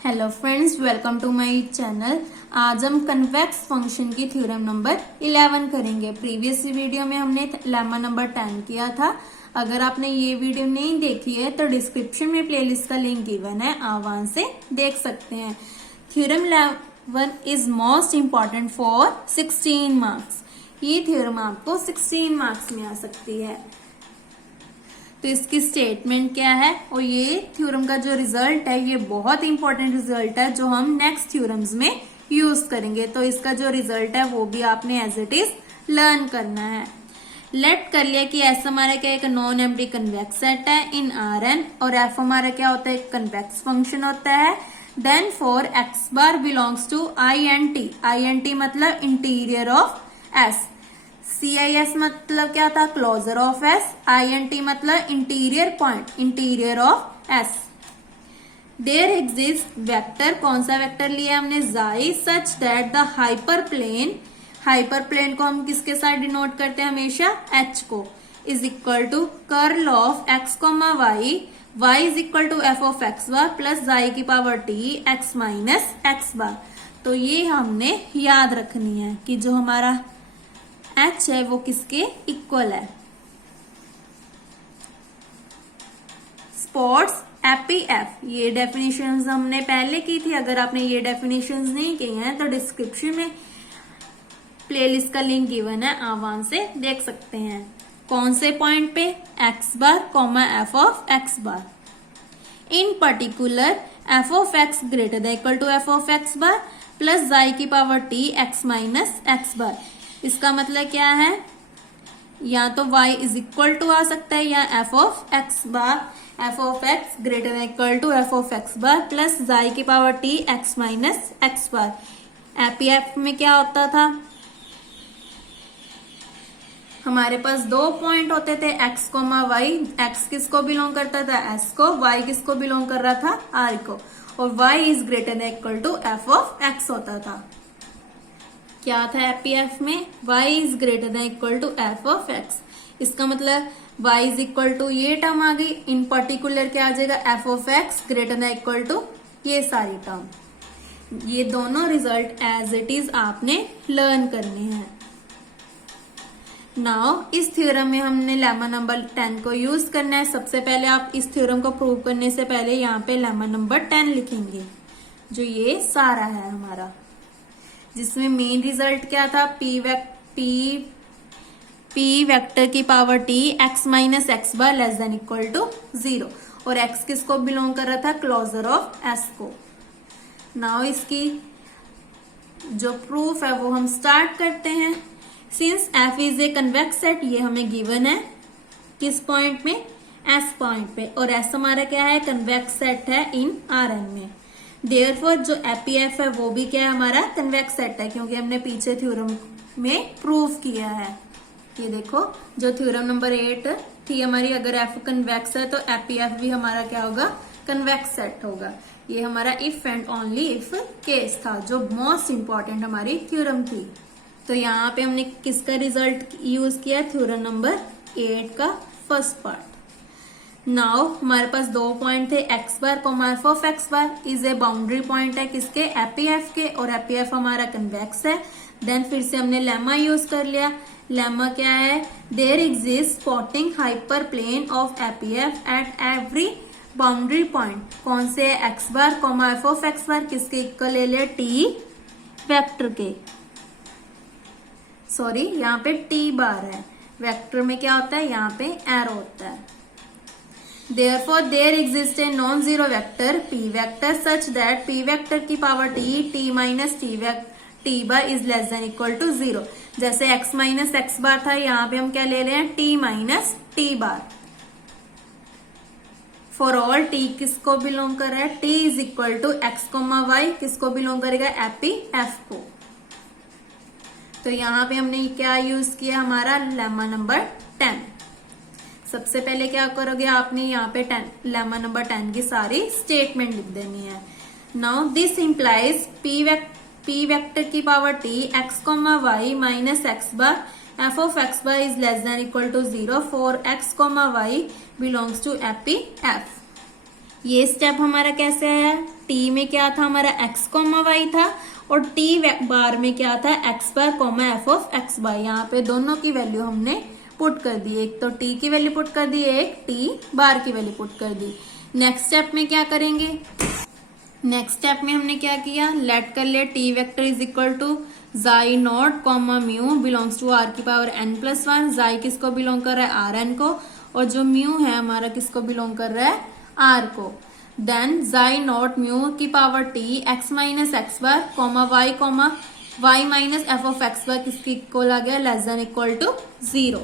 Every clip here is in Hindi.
Hello friends, welcome to my channel. आज हम कन्वेक्स फंक्शन की थ्योरम नंबर 11 करेंगे। प्रीवियस वीडियो में हमने लेमा नंबर 10 किया था। अगर आपने ये वीडियो नहीं देखी है तो डिस्क्रिप्शन में प्लेलिस्ट का लिंक गिवन है, आप वहां से देख सकते हैं। Theorem 11 is most important for 16 marks. ये थ्योरम आपको 16 मार्क्स में आ सकती है। तो इसकी स्टेटमेंट क्या है और ये थ्योरम का जो रिजल्ट है ये बहुत इंपॉर्टेंट रिजल्ट है जो हम नेक्स्ट थ्योरम्स में यूज करेंगे। तो इसका जो रिजल्ट है वो भी आपने एज इट इज लर्न करना है। लेट कर लिया कि एस हमारा क्या एक नॉन एम्प्टी कन्वेक्स सेट है इन आर एन और एफ हमारा क्या होता है एक कन्वेक्स फंक्शन होता है। Then for x bar belongs to I N T मतलब इंटीरियर ऑफ एस। CIS मतलब क्या था क्लोजर ऑफ एस। INT मतलब interior point interior of S. There exist vector, कौन सा वेक्टर लिया हमने xi such that the hyperplane को हम किसके साथ डिनोट करते हैं हमेशा H को is equal to curl of x comma y is equal to f of x bar plus xi की power t x minus x bar. तो ये हमने याद रखनी है कि जो हमारा H है वो किसके इक्वल है। स्पोर्ट्स एपीएफ, ये डेफिनेशंस हमने पहले की थी। अगर आपने ये डेफिनेशंस नहीं की हैं तो डिस्क्रिप्शन में प्लेलिस्ट का लिंक गिवन है, आप वहां से देख सकते हैं। कौन से पॉइंट पे x bar comma f of x bar. In particular f of x greater than equal to f of x bar plus xi की power T x minus x bar. इसका मतलब क्या है, या तो y इज इक्वल टू आ सकता है या f of x greater than equal to f of x bar plus xi की power T x minus x bar. Epi f में क्या होता था, हमारे पास दो पॉइंट होते थे x कोमा वाई। x किसको बिलोंग करता था s को, y किसको बिलोंग कर रहा था r को, और y is greater than equal to f of x होता था। क्या था एपीएफ में, y is greater than equal to f of x. इसका मतलब y इज इक्वल टू ये टर्म आ गई, इन पर्टिकुलर क्या आ जाएगा f of x greater than equal to ये सारी टर्म। ये दोनों रिजल्ट एज इट इज आपने लर्न करने हैं। नाउ इस थ्योरम में हमने लेमा नंबर 10 को यूज करना है। सबसे पहले आप इस थ्योरम को प्रूव करने से पहले यहाँ पे लेमा नंबर 10 लिखेंगे, जो ये सारा है हमारा, जिसमें मेन रिजल्ट क्या था p वेक्टर की power t x minus x bar less than equal to 0 और x किसको बिलोंग कर रहा था क्लोजर ऑफ s को। नाउ इसकी जो प्रूफ है वो हम स्टार्ट करते हैं। Since f is a convex set, ये हमें गिवन है किस पॉइंट में s पॉइंट पे, और s हमारा क्या है कन्वेक्स सेट है इन Rn में। देयरफॉर जो एपीएफ है वो भी क्या है हमारा कन्वेक्स सेट है, क्योंकि हमने पीछे थ्योरम में प्रूव किया है। ये देखो जो थ्योरम नंबर 8 थी हमारी, अगर एफ कन्वेक्स है तो एपीएफ भी हमारा क्या होगा कन्वेक्स सेट होगा। ये हमारा if and only if case था जो मोस्ट इंपॉर्टेंट हमारी थ्योरम थी। तो यहाँ पे हमने किसका रिजल्ट यूज किया, थ्योरम नंबर 8 का फर्स्ट पार्ट। नाउ हमारे पास दो पॉइंट थे x bar comma f of x bar is a boundary point है किसके एपीएफ के, और एपीएफ हमारा कन्वेक्स है। देन फिर से हमने लेमा यूज कर लिया। लेमा क्या है, there exist supporting hyperplane of epi f at every boundary point. कौन से x bar comma f of x bar किसके इक्वल ले लिया टी वेक्टर के, सॉरी यहाँ पे टी बार है, वेक्टर में क्या होता है यहाँ पे एरो होता है। Therefore, there exists a non-zero vector p vector such that p vector की power t minus t bar is less than equal to 0। जैसे x minus x bar था, यहाँ पे हम क्या ले रहे हैं t minus t bar। For all t किसको बिलोंग कर रहा है, t is equal to x, y किसको बिलोंग करेगा एपी f को। तो यहाँ पे हमने क्या यूज किया हमारा लेमा नंबर 10। सबसे पहले क्या करोगे आपने यहाँ पे लेमा नंबर 10 की सारी स्टेटमेंट लिख देनी है। Now this implies p vector की power t x comma y minus x bar f of x bar is less than equal to 0 for x comma y belongs to epi f। ये स्टेप हमारा कैसे है, टी में क्या था हमारा x कॉमा वाई था और टी बार में क्या था x bar comma f of x bar. यहाँ पे दोनों की वैल्यू हमने पुट कर दी, एक तो t की वैल्यू पुट कर दी, एक t बार की वैल्यू पुट कर दी। नेक्स्ट स्टेप में क्या करेंगे, नेक्स्ट स्टेप में हमने क्या किया, लेट कर लिया t vector is equal to xi not comma mu belongs to R की power n plus one. Xi किसको बिलोंग कर रहा है, आर एन को, और जो म्यू है हमारा किसको बिलोंग कर रहा है, आर को। देन जाई नॉट म्यू की power T x minus x bar comma y minus f of x bar किसके इक्वल आ गया, लेस देन इक्वल टू 0।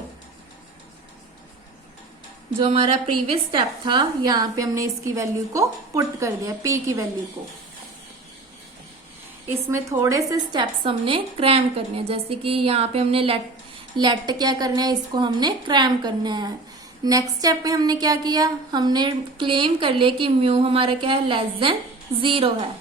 जो हमारा प्रीवियस स्टेप था यहाँ पे हमने इसकी वैल्यू को पुट कर दिया, p की वैल्यू को। इसमें थोड़े से स्टेप्स हमने क्रैम करने हैं, जैसे कि यहाँ पे हमने लेट क्या करना है, इसको हमने क्रैम करना है। नेक्स्ट स्टेप में हमने क्या किया, हमने क्लेम कर लिया कि म्यू हमारा क्या है, लेस देन 0 है।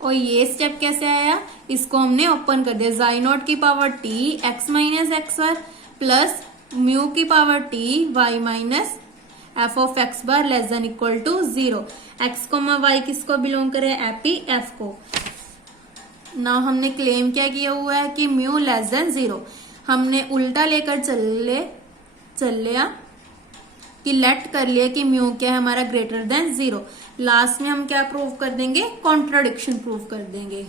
और ये स्टेप कैसे आया, इसको हमने ओपन कर दिया, जाई नॉट की power T x minus x bar plus mu की power t y minus f of x bar less than equal to 0। X comma y किसको बिलोंग करे, एपी एफ को। ना हमने क्लेम क्या किया हुआ है कि म्यू लेस देन 0, हमने उल्टा लेकर चल लिया कि लेट कर लिया कि म्यू क्या है हमारा ग्रेटर देन 0। लास्ट में हम क्या प्रूव कर देंगे, कॉन्ट्राडिक्शन प्रूव कर देंगे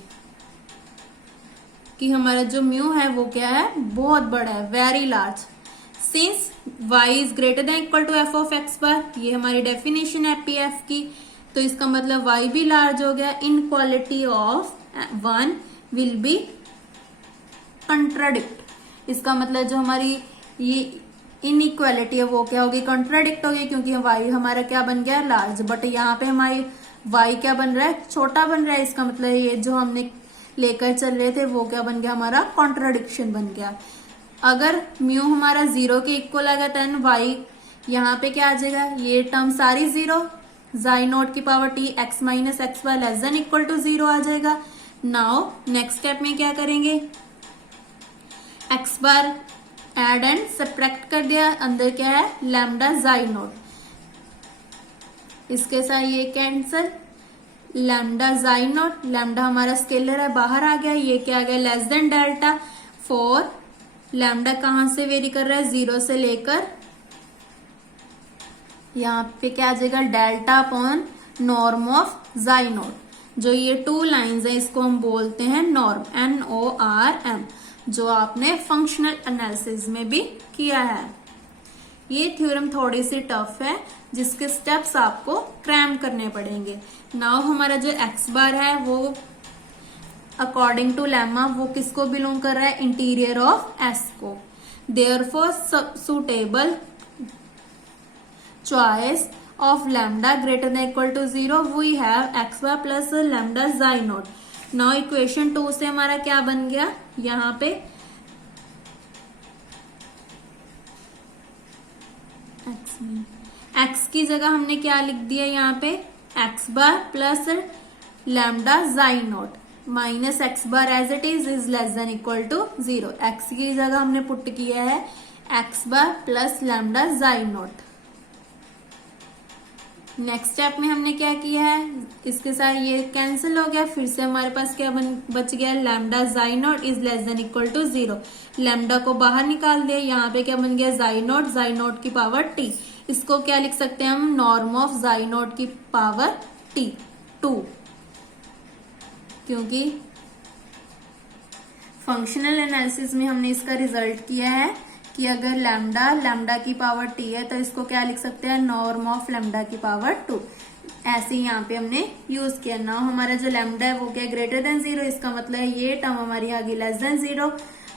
कि हमारा जो म्यू है वो क्या है, बहुत बड़ा है, very large. Since y is greater than equal to f of x bar, ये हमारी डेफिनेशन है पी एफ की, तो इसका मतलब y भी लार्ज हो गया। Inequality of 1 will be contradict, इसका मतलब जो हमारी ये इनइक्वालिटी है वो क्या होगी, कंट्राडिक्ट होगी, क्योंकि y हमारा क्या बन गया, लार्ज, बट यहाँ पे हमारी y क्या बन रहा है, छोटा बन रहा है। इसका मतलब ये जो हमने लेकर चल रहे थे वो क्या बन गया, हमारा कॉन्ट्राडिक्शन बन गया। अगर म्यू हमारा 0 के इक्वल आ गया देन y यहाँ पे क्या आ जाएगा, ये टर्म सारी 0, जाई नॉट की power T x minus x bar less than equal to 0 आ जाएगा। नाउ नेक्स्ट स्टेप में क्या करेंगे, X bar add and subtract कर दिया, अंदर क्या है, लैम्डा जाई नॉट, इसके साथ ये cancel, lambda xi not, lambda हमारा स्केलर है बाहर आ गया, ये क्या आ गया, less than delta. For lambda कहां से वेरी कर रहा है, 0 से लेकर यहाँ पे क्या आ जाएगा, डेल्टा अपॉन नॉर्म ऑफ जाई नॉट। जो ये 2 लाइंस है इसको हम बोलते हैं नॉर्म, NORM, जो आपने फंक्शनल एनालिसिस में भी किया है। ये थ्योरम थोड़ी सी टफ है, जिसके स्टेप्स आपको क्रैम करने पड़ेंगे। नाउ हमारा जो एक्स बार है वो अकॉर्डिंग टू लेमा वो किसको बिलोंग कर रहा है, इंटीरियर ऑफ एस को। Therefore suitable choice of lambda greater than equal to 0 we have x bar plus lambda xi not. Now equation 2 से हमारा क्या बन गया, यहाँ पे एक्स की जगह हमने क्या लिख दिया, यहाँ पे x bar plus lambda xi not minus x bar as it is less than equal to 0। X की जगह हमने पुट किया है x bar plus lambda xi not. Next step में हमने क्या किया है, इसके साथ ये कैंसिल हो गया, फिर से हमारे पास क्या बच गया, lambda xi not is less than equal to 0। Lambda को बाहर निकाल दिया, यहाँ पे क्या बन गया, जाई नॉट की पावर t। इसको क्या लिख सकते हैं हम, नॉर्म ऑफ जाई नॉट की पावर t 2, क्योंकि फंक्शनल एनालिसिस में हमने इसका रिजल्ट किया है कि अगर लैम्डा की पावर t है तो इसको क्या लिख सकते हैं, नॉर्म ऑफ लैम्डा की पावर 2। ऐसे ही यहाँ पे हमने यूज किया। ना हमारा जो लैम्डा है वो क्या ग्रेटर देन 0, इसका मतलब है ये टर्म हमारी आ गई लेस देन 0,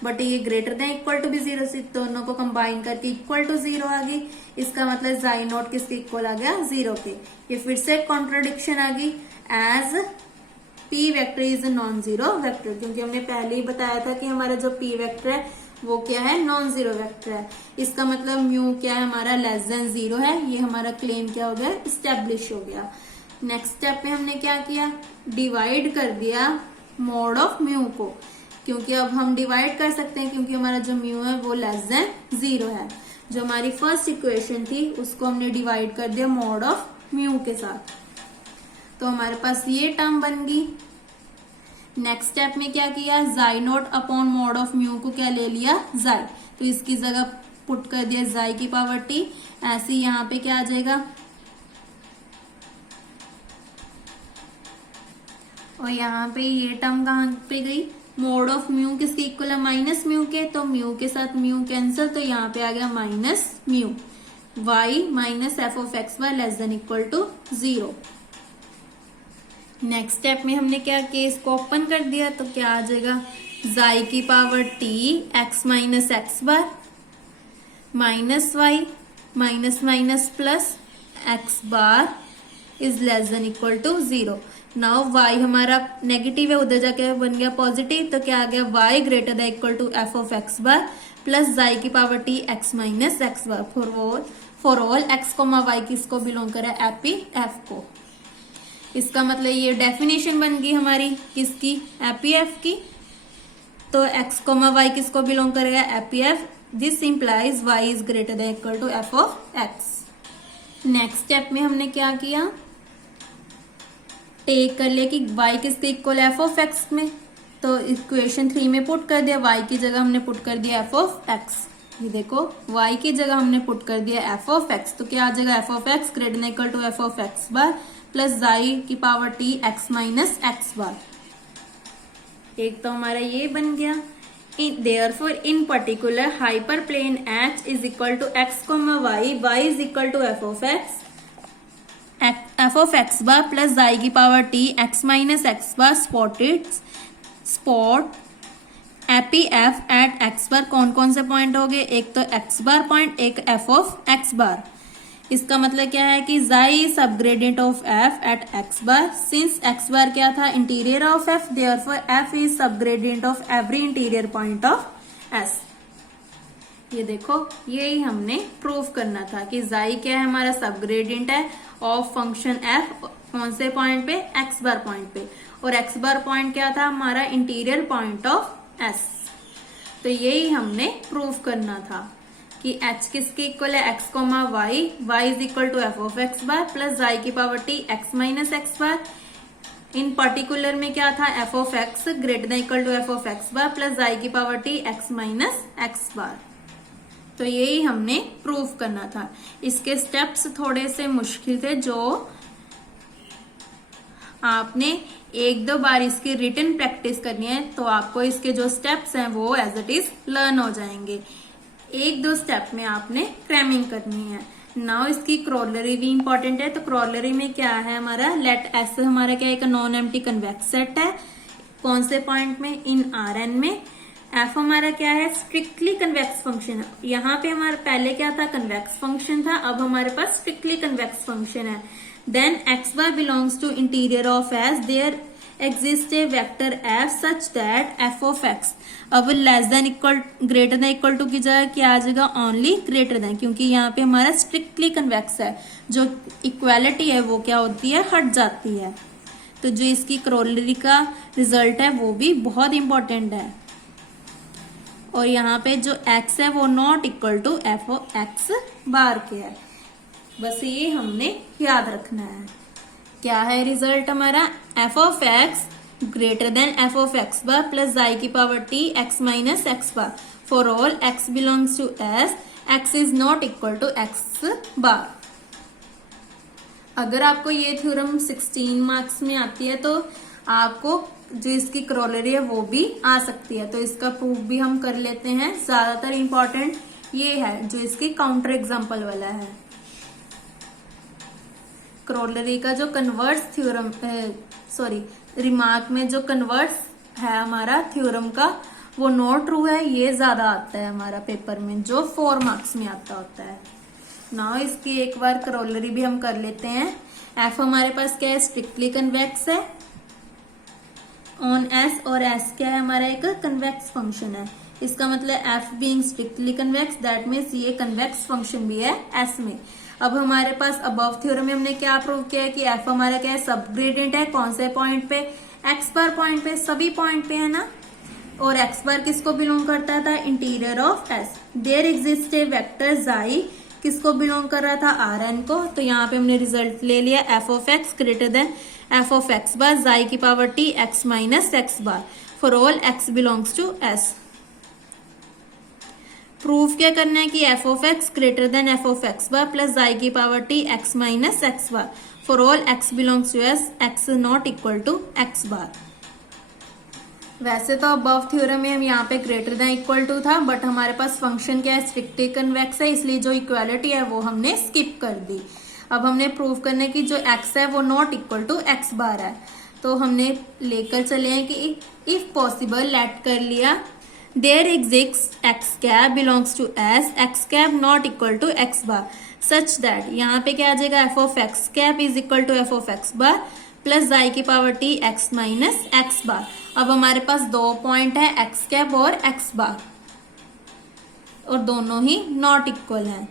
बट ये ग्रेटर देन इक्वल टू भी 0 से दोनों को कंबाइन करके इक्वल टू 0 आ गई। इसका मतलब जाई नॉट किसके इक्वल आ गया, 0 के। ये फिर से कॉन्ट्राडिक्शन आ गई, as p vector is non zero vector, क्योंकि हमने पहले ही बताया था कि हमारा जो p वेक्टर है वो क्या है, नॉन जीरो वेक्टर है। इसका मतलब म्यू क्या है हमारा, लेस देन 0 है। ये हमारा क्लेम क्या हो गया, इस्टेब्लिश हो गया। नेक्स्ट स्टेप में हमने क्या किया, डिवाइड कर दिया मोड ऑफ म्यू को, क्योंकि अब हम डिवाइड कर सकते हैं क्योंकि हमारा जो म्यू है वो लेस देन 0 है। जो हमारी फर्स्ट इक्वेशन थी उसको हमने डिवाइड कर दिया मोड ऑफ म्यू के साथ। तो हमारे पास ये टर्म बन गई। नेक्स्ट स्टेप में क्या किया, जाई not upon mod of mu को क्या ले लिया, जाई, तो इसकी जगह पुट कर दिया जाई की पावर टी। ऐसे यहाँ पे क्या आ जाएगा, और यहाँ पे ये टर्म कहाँ पे गई, मोड ऑफ म्यू किसके इक्वल है, माइनस म्यू के, तो म्यू के साथ म्यू कैंसिल, तो यहाँ पे आ गया minus mu y minus f of x y less than equal to 0। Next step में हमने क्या किया, इसको ओपन कर दिया, तो क्या आ जाएगा, जाई की power T x minus x bar minus y minus minus plus x bar is less than equal to 0। Now y हमारा नेगेटिव है, उधर जाके बन गया पॉजिटिव, तो क्या आ गया, y greater than equal to f of x bar plus xi की power T x minus x bar for all x comma y किसको बिलोंग करे, एपी एफ को। इसका मतलब ये डेफिनेशन बन गई हमारी किसकी, एपी एफ की। तो एक्स कोमा वाई किसको बिलोंग करेगा, epi f. This implies y is greater than equal to f of x. Next step में हमने क्या किया, टेक कर लिया कि y किसके इक्वल एफ ऑफ एक्स में, तो इक्वेशन 3 में पुट कर दिया, y की जगह हमने पुट कर दिया एफ ऑफ एक्स। ये देखो y की जगह हमने पुट कर दिया एफ ऑफ एक्स, तो क्या आ जाएगा, f of x greater than equal to f of x bar plus xi की power T x minus x bar. एक तो हमारा ये बन गया। Therefore, in particular, hyperplane H is equal to x, y is equal to f of x bar plus i की power t x minus x bar spot epi f at x bar कौन कौन से पॉइंट हो गए, एक तो x बार पॉइंट, एक f ऑफ x बार। इसका मतलब क्या है कि xi subgradient of f at x bar, since x bar क्या था, interior of f, therefore f is subgradient of every interior point of s। ये देखो यही हमने प्रूव करना था कि जाई क्या है, हमारा सब ग्रेडियंट है ऑफ फंक्शन f कौन से पॉइंट पे, x बार पॉइंट पे, और x बार पॉइंट क्या था, हमारा इंटीरियर पॉइंट ऑफ s। तो यही हमने प्रूव करना था कि h किसके इक्वल है, x comma y, y is equal to f of x bar plus y की power t x minus x bar. In particular में क्या था, f of x greater than equal to f of x bar plus y की power t x minus x bar. तो यही हमने प्रूव करना था। इसके स्टेप्स थोड़े से मुश्किल थे, जो आपने एक दो बार इसकी रिटन प्रैक्टिस करनी है, तो आपको इसके जो स्टेप्स हैं वो एज इट इज लर्न हो जाएंगे। एक दो स्टेप में आपने क्रैमिंग करनी है। नाउ इसकी क्रॉलरी भी इंपॉर्टेंट है। तो क्रॉलरी में क्या है हमारा, लेट एस हमारा क्या एक नॉन एम्प्टी कन्वेक्स सेट है, कौन से पॉइंट में, इन आर एन में। एफ हमारा क्या है, स्ट्रिक्टली कन्वेक्स फंक्शन है। यहाँ पे हमारा पहले क्या था, कन्वेक्स फंक्शन था, अब हमारे पास स्ट्रिक्टली कन्वेक्स फंक्शन है। Then x bar belongs to interior of S, there exist a vector f such that f of x, अब less than equal greater than equal to की जगह क्या आ जाएगा, ओनली ग्रेटर देन, क्योंकि यहाँ पे हमारा स्ट्रिक्टली कन्वेक्स है, जो इक्वालिटी है वो क्या होती है, हट जाती है। तो जो इसकी क्रॉलरी का रिजल्ट है वो भी बहुत इंपॉर्टेंट है। और यहाँ पे जो x है वो not equal to f of x bar के है। बस ये हमने याद रखना है। क्या है रिजल्ट हमारा, f of x greater than f of x bar plus i की power T x minus x bar for all x belongs to s, x is not equal to x bar. अगर आपको ये थ्योरम 16 मार्क्स में आती है तो आपको जो इसकी क्रॉलरी है वो भी आ सकती है। तो इसका प्रूफ भी हम कर लेते हैं। ज्यादातर इंपॉर्टेंट ये है जो इसकी काउंटर एग्जांपल वाला है। क्रॉलरी का जो कन्वर्स थ्योरम रिमार्क में जो कन्वर्स है हमारा थ्योरम का, वो नॉट ट्रू है, ये ज्यादा आता है हमारा पेपर में, जो 4 मार्क्स में आता होता है। नाउ इसकी एक बार क्रॉलरी भी हम कर लेते हैं। एफ हमारे पास क्या है, स्ट्रिक्टली कन्वेक्स है ऑन एस, और एस क्या है हमारा एक कन्वेक्स फंक्शन है। इसका मतलब F being strictly convex, that means ये कन्वेक्स फंक्शन भी है एस में। अब हमारे पास अबव थ्योरम में हमने क्या प्रूव किया है कि एफ हमारा क्या है, सब ग्रेडियंट है, कौन से पॉइंट पे, एक्स बार पॉइंट पे, सभी पॉइंट पे है ना। और एक्स बार किसको बिलोंग करता था, interior of S. There exist a vector xi किसको बिलोंग कर रहा था, आर एन को। तो यहाँ पे हमने रिजल्ट ले लिया f of x greater than f of x bar xi की power T x minus x bar for all x belongs to s. Proof क्या करना है कि f of x greater than f of x bar plus xi की power T x minus x bar for all x belongs to s x not equal to x bar. वैसे तो अबव थ्योरम में हम यहाँ पे ग्रेटर देन इक्वल टू था, बट हमारे पास फंक्शन क्या है, स्ट्रिक्टली कन्वेक्स है, इसलिए जो इक्वालिटी है वो हमने स्किप कर दी। अब हमने प्रूव करने की जो x है वो नॉट इक्वल टू एक्स बार है, तो हमने लेकर चले हैं कि इफ पॉसिबल लेट कर लिया there exist x cap belongs to s x cap not equal to x bar such that, यहाँ पे क्या आ जाएगा f of x cap is equal to f of x bar plus xi की power T x minus x bar. अब हमारे पास दो पॉइंट है एक्स कैप और एक्स बार, और दोनों ही नॉट इक्वल हैं।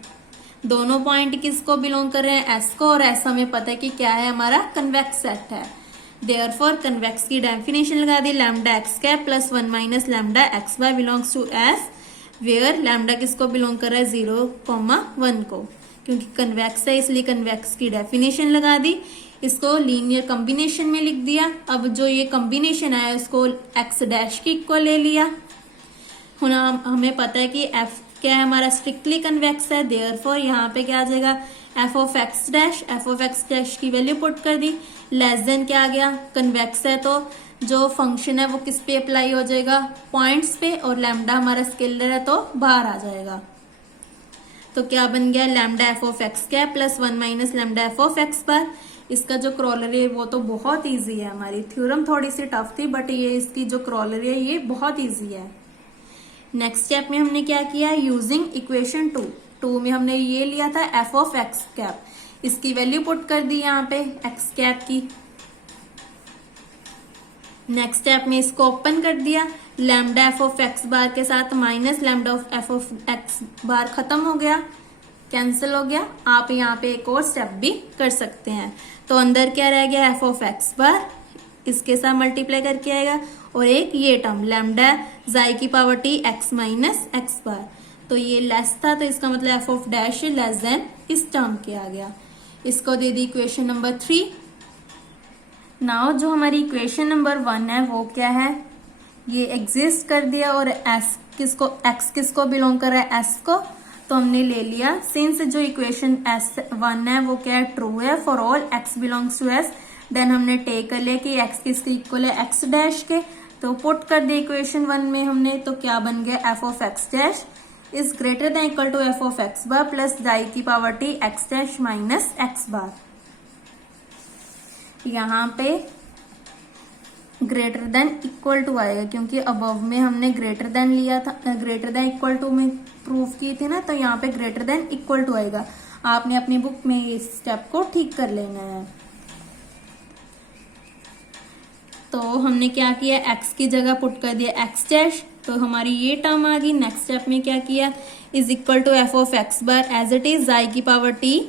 दोनों पॉइंट किसको बिलोंग कर रहे हैं, एस को, और एस हमें पता है कि क्या है, हमारा कन्वेक्स सेट है। देयरफॉर कन्वेक्स की डेफिनेशन लगा दी, lambda x cap plus 1 minus lambda x bar belongs to s, where lambda किसको बिलोंग कर रहा है, 0,1 को। क्योंकि कन्वेक्स है इसलिए कन्वेक्स की डेफिनेशन लगा दी, इसको लीनियर कॉम्बिनेशन में लिख दिया। अब जो ये कॉम्बिनेशन आया उसको एक्स डैश की इक्वल ले लिया। हमें पता है कि एफ क्या है, हमारा स्ट्रिक्टली कन्वेक्स है, देयरफॉर यहाँ पे क्या आ जाएगा एफ ऑफ एक्स डैश की वैल्यू पुट कर दी, लेस देन क्या आ गया, कन्वेक्स है तो जो फंक्शन है वो किस पे अप्लाई हो जाएगा, पॉइंट्स पे, और लैम्डा हमारा स्केलर है तो बाहर आ जाएगा। तो क्या बन गया, lambda f of x cap plus 1 minus lambda f of x bar. इसका जो क्रॉलरी है वो तो बहुत इजी है, हमारी थ्योरम थोड़ी सी टफ थी, बट ये इसकी जो क्रॉलरी है ये बहुत इजी है। नेक्स्ट स्टेप में हमने क्या किया, यूजिंग इक्वेशन 2 में हमने ये लिया था एफ ऑफ एक्स कैप, इसकी वैल्यू पुट कर दी यहाँ पे एक्स कैप की। नेक्स्ट स्टेप में इसको ओपन कर दिया, lambda f of x bar के साथ minus lambda f of x bar खत्म हो गया, कैंसिल हो गया। आप यहाँ पे एक और स्टेप भी कर सकते हैं। तो अंदर क्या रह गया, एफ ऑफ एक्स बार इसके साथ मल्टीप्लाई करके आएगा, और एक ये टर्म लैम्डा जाई की power T x minus x bar. तो ये लेस था तो इसका मतलब f of dash less than इस टर्म के आ गया। इसको दे दी इक्वेशन नंबर 3। नाउ जो हमारी इक्वेशन नंबर 1 है वो क्या है, ये एग्जिस्ट कर दिया, और एस किसको, एक्स किसको बिलोंग कर रहा है, एस को। तो हमने ले लिया, सिंस जो इक्वेशन S1 है वो क्या है, ट्रू है for all x belongs to S, then हमने टेक कर लिया कि एक्स किसके इक्वल है, एक्स डैश के। तो पुट कर दिया इक्वेशन 1 में हमने, तो क्या बन गया, f of x dash is greater than equal to f of x bar plus xi की power T x dash minus x bar. यहाँ पे ग्रेटर देन इक्वल टू आएगा, क्योंकि अबव में हमने ग्रेटर देन लिया था, ग्रेटर देन इक्वल टू में प्रूफ की थी ना, तो यहाँ पे ग्रेटर देन इक्वल टू आएगा। आपने अपनी बुक में इस स्टेप को ठीक कर लेना है। तो हमने क्या किया, x की जगह पुट कर दिया x डैश, तो हमारी ये टर्म आ गई। नेक्स्ट स्टेप में क्या किया, is equal to f of x bar as it is xi की पावर टी।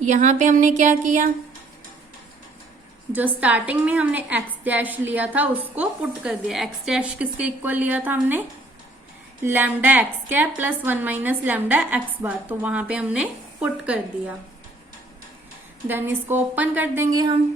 यहाँ पे हमने क्या किया, जो स्टार्टिंग में हमने x डैश लिया था उसको पुट कर दिया। x डैश किसके इक्वल लिया था हमने, lambda x cap plus 1 minus lambda x bar, तो वहां पे हमने पुट कर दिया। देन इसको ओपन कर देंगे हम,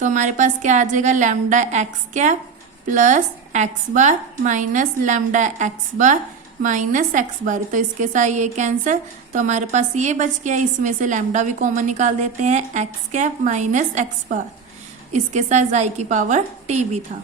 तो हमारे पास क्या आ जाएगा, lambda x cap plus x bar minus lambda x bar minus x bar. तो इसके साथ ये कैंसिल, तो हमारे पास ये बच गया, इसमें से लैम्डा भी कॉमन निकाल देते हैं, एक्स कैप माइनस एक्स बार, इसके साथ जाई की पावर टी भी था।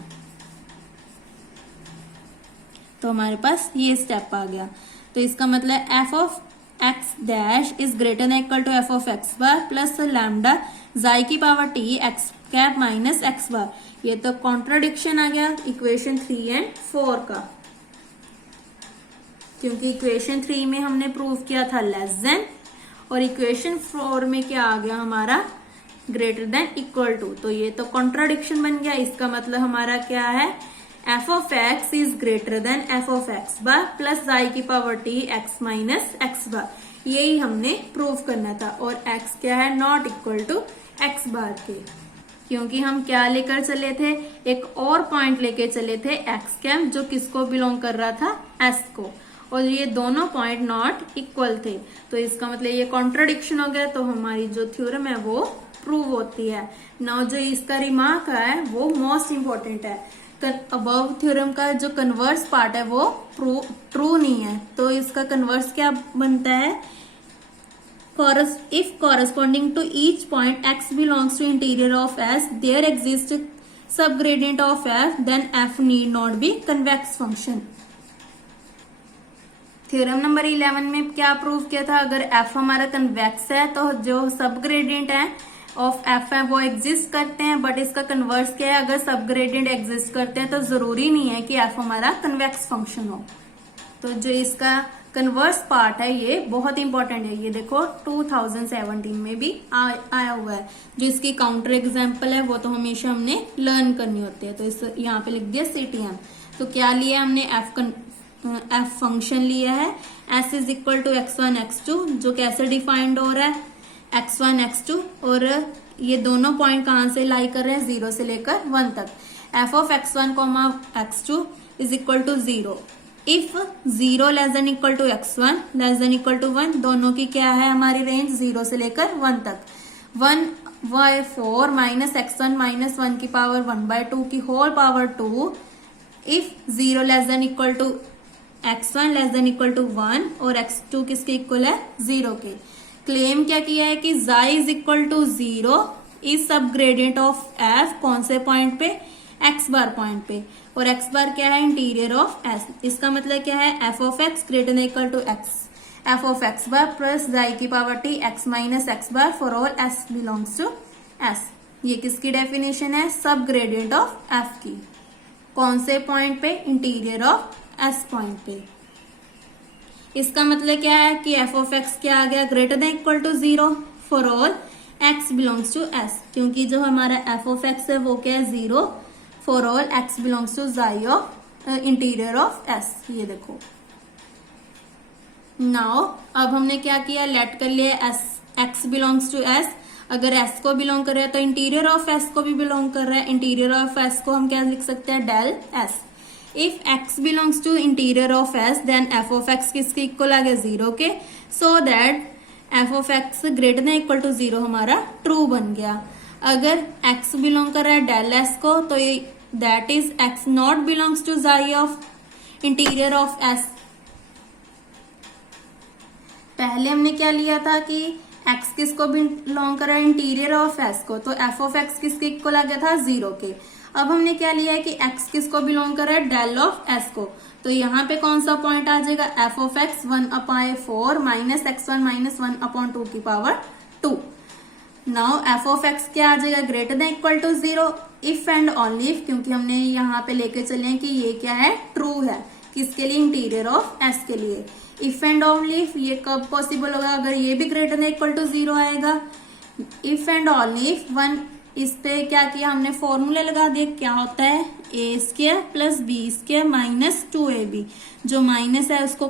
तो हमारे पास ये स्टेप आ गया। तो इसका मतलब f of x dash is greater than equal to f of x bar plus lambda xi की power T x cap minus x bar. ये तो कॉन्ट्राडिक्शन आ गया इक्वेशन 3 एंड 4 का, क्योंकि इक्वेशन 3 में हमने प्रूव किया था लेस देन, और इक्वेशन 4 में क्या आ गया हमारा, ग्रेटर देन इक्वल टू। तो ये तो कॉन्ट्राडिक्शन बन गया। इसका मतलब हमारा क्या है, f of x is greater than f of x bar plus xi की power T x minus x bar. यही हमने प्रूव करना था, और एक्स क्या है, not equal to x bar के, क्योंकि हम क्या लेकर चले थे, एक और पॉइंट लेके चले थे एक्स कैप, जो किसको बिलोंग कर रहा था, एस को, और ये दोनों पॉइंट नॉट इक्वल थे, तो इसका मतलब ये कॉन्ट्रडिक्शन हो गया, तो हमारी जो थ्योरम है वो प्रूव होती है। नाउ जो इसका रिमार्क है वो मोस्ट इंपॉर्टेंट है। अबव थ्योरम का जो कन्वर्स पार्ट है वो ट्रू नहीं है, तो इसका कन्वर्स क्या बनता है, if corresponding to each point x belongs to interior of S, there exists subgradient of f, then f need not be convex function। Theorem number 11 में क्या प्रूव किया था, अगर f हमारा कन्वेक्स है तो जो सब ग्रेडियंट है ऑफ f है वो एग्जिस्ट करते हैं, बट इसका कन्वर्स क्या है, अगर सब ग्रेडियंट एग्जिस्ट करते हैं तो जरूरी नहीं है कि f हमारा कन्वेक्स फंक्शन हो। तो जो इसका कन्वर्स पार्ट है ये बहुत इंपॉर्टेंट है, ये देखो 2017 में भी आया हुआ है। जो इसकी काउंटर एग्जाम्पल है वो तो हमेशा हमने लर्न करनी होती है, तो इस यहाँ पे लिख दिया CTM। तो क्या लिया हमने, f फंक्शन लिया है, s is equal to x1 x2, जो कैसे डिफाइंड हो रहा है x1 x2, और ये दोनों पॉइंट कहाँ से लाई कर रहे हैं, 0 से लेकर 1 तक। f of x1 x2 is equal to 0 if 0 less than equal to x1 less than equal to 1, दोनों की क्या है हमारी रेंज 0 से लेकर 1 तक। 1/4 माइनस x1 माइनस 1 की पावर 1/2 की whole power 2 if 0 less than equal to x1 less than equal to 1 और x2 किसके इक्वल है, 0 के। क्लेम क्या किया है कि xi is equal to 0 is subgradient of f, कौन से पॉइंट पे, x बार पॉइंट पे, और x बार क्या है, इंटीरियर ऑफ s। इसका मतलब क्या है, f of x greater than equal to x, f of x bar plus xi की power t x minus x bar for all s belongs to s। ये किसकी डेफिनेशन है, सब ग्रेडियंट ऑफ f की, कौन से पॉइंट पे, इंटीरियर ऑफ s पॉइंट पे। इसका मतलब क्या है कि f ऑफ x क्या आ गया, greater than equal to 0 for all x belongs to s, क्योंकि जो हमारा f ऑफ x है वो क्या है, 0 for all x belongs to xi of interior of s। ये देखो नाउ अब हमने क्या किया, लेट कर लिया x बिलोंग्स टू s, अगर s को बिलोंग कर रहा है तो इंटीरियर ऑफ s को भी बिलोंग कर रहा है, इंटीरियर ऑफ s को हम क्या लिख सकते हैं, del s। If x belongs to interior of s then f of x किसके इक्वल आ गया, 0 के, so that f of x greater than equal to 0 हमारा ट्रू बन गया। अगर x बिलोंग कर रहा है डेल s को, तो ये that is x not belongs to xi of interior of s। पहले हमने क्या लिया था कि x किसको बिलोंग कर रहा है, इंटीरियर ऑफ s को, तो f ऑफ x किसके इक्वल आ गया था, 0 के। अब हमने क्या लिया है कि x किसको बिलोंग कर रहा है, डेल ऑफ s को, तो यहाँ पे कौन सा पॉइंट आ जाएगा, f of x 1/4 minus x1 minus 1/2 की power 2। Now f of x क्या आ जाएगा, greater than equal to 0 if and only if, क्योंकि हमने यहाँ पे लेके चले हैं कि ये क्या है, ट्रू है, किसके लिए, इंटीरियर ऑफ s के लिए। इफ एंड ओनली इफ ये कब पॉसिबल होगा, अगर ये भी ग्रेटर देन इक्वल टू 0 आएगा। इफ एंड ओनली इफ 1, इस पे क्या किया हमने, फॉर्मूला लगा दिया, क्या होता है, a square plus b square minus 2ab, जो माइनस है उसको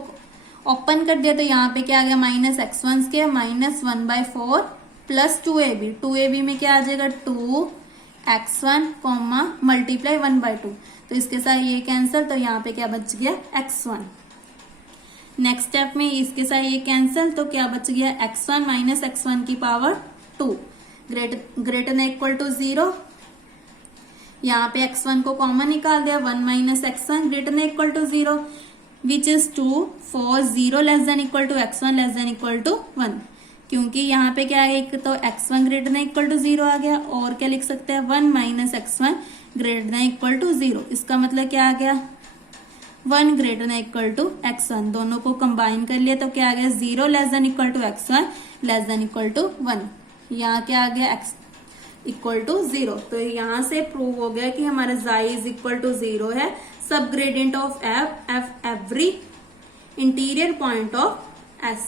ओपन कर दिया, तो यहाँ पे क्या आ गया, minus x1 square minus 1/4 plus 2ab, 2ab में क्या आ जाएगा, 2x1 कॉमा मल्टीप्लाई 1/2, तो इसके साथ ये कैंसिल, तो यहाँ पे क्या बच गया, x1। नेक्स्ट स्टेप में इसके साथ ये कैंसिल, तो क्या बच गया, x1 माइनस x1 की power 2 greater than equal to 0। यहाँ पे x1 को कॉमन निकाल दिया, 1 minus x1 greater than equal to 0 is इज 2 for 0 less than equal to x1 less than equal to 1, क्योंकि यहाँ पे क्या है, एक तो x1 greater than equal to 0 आ गया, और क्या लिख सकते हैं, 1 minus x1 greater than equal to 0। इसका मतलब क्या आ गया, 1 greater than equal to x1, दोनों को कंबाइन कर लिया तो क्या आ गया, 0 less than equal to x1 less than equal to 1। यहाँ क्या आ गया, x इक्वल टू 0, तो यहाँ से प्रूव हो गया कि हमारा xi इज इक्वल टू 0 है, सब gradient of f every interior point of s।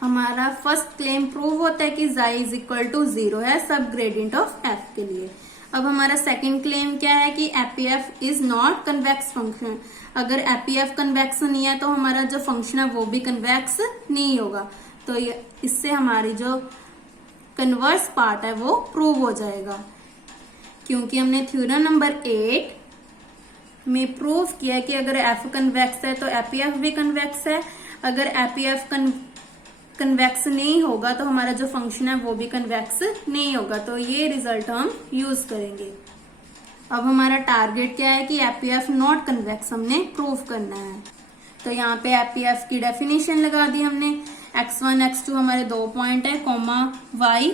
हमारा फर्स्ट क्लेम प्रूव होता है कि xi इज इक्वल टू 0 है, सब ग्रेडियंट ऑफ f के लिए। अब हमारा सेकंड क्लेम क्या है कि APF is not convex function. अगर एपीएफ कन्वेक्स नहीं है तो हमारा जो फंक्शन है वो भी कन्वेक्स नहीं होगा, तो इससे हमारी जो कन्वर्स पार्ट है वो प्रूव हो जाएगा, क्योंकि हमने थ्योरम नंबर 8 में प्रूव किया कि अगर एफ कन्वेक्स है तो एपीएफ भी कन्वेक्स है, अगर एपीएफ कन्वेक्स नहीं होगा तो हमारा जो फंक्शन है वो भी कन्वेक्स नहीं होगा। तो ये रिजल्ट हम यूज करेंगे। अब हमारा टारगेट क्या है कि एपीएफ नॉट कन्वेक्स हमने प्रूव करना है। तो यहाँ पे एपीएफ की डेफिनेशन लगा दी हमने। x1 x2 हमारे 2 पॉइंट है, comma y,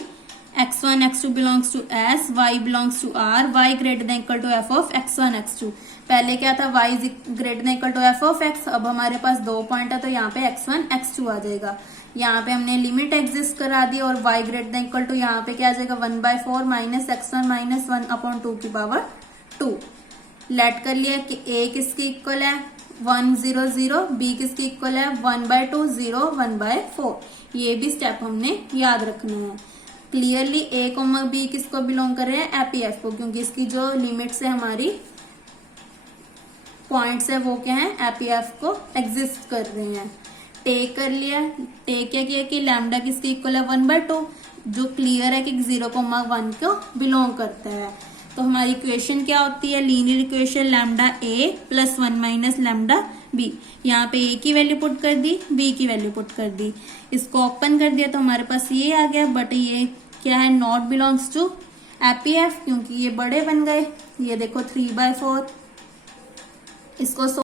x1 x2 belongs to s, y belongs to r, y greater than equal to f of x1 x2। पहले क्या था, y greater than equal to f of x। अब हमारे पास 2 पॉइंट है तो यहाँ पे x1 x2 आ जाएगा। यहाँ पे हमने लिमिट एग्जिस्ट करा दी और y greater than equal to यहाँ पे क्या आ जाएगा 1/4 माइनस x1 माइनस 1/2 की पावर 2। लेट कर लिया कि a किसकी इक्वल है 1 0 0, b किसकी इक्वल है 1/2 0 1/4। ये भी स्टेप हमने याद रखना है। क्लियरली a कोमा b किसको बिलोंग कर रहे हैं, एपीएफ को, क्योंकि इसकी जो लिमिट्स है हमारी पॉइंट्स है वो क्या है, एपीएफ को एग्जिस्ट कर रहे हैं। टेक कर लिया, टेक क्या किया कि लैम्डा किसकी इक्वल है 1/2, जो क्लियर है कि 0,1 को बिलोंग करता है। तो हमारी इक्वेशन क्या होती है, linear equation lambda a plus 1 minus lambda b। यहाँ पे a की वैल्यू पुट कर दी, b की वैल्यू पुट कर दी, इसको ओपन कर दिया तो हमारे पास ये आ गया। बट ये क्या है, नॉट बिलोंग्स टू एपीएफ, क्योंकि ये बड़े बन गए। ये देखो 3/4, इसको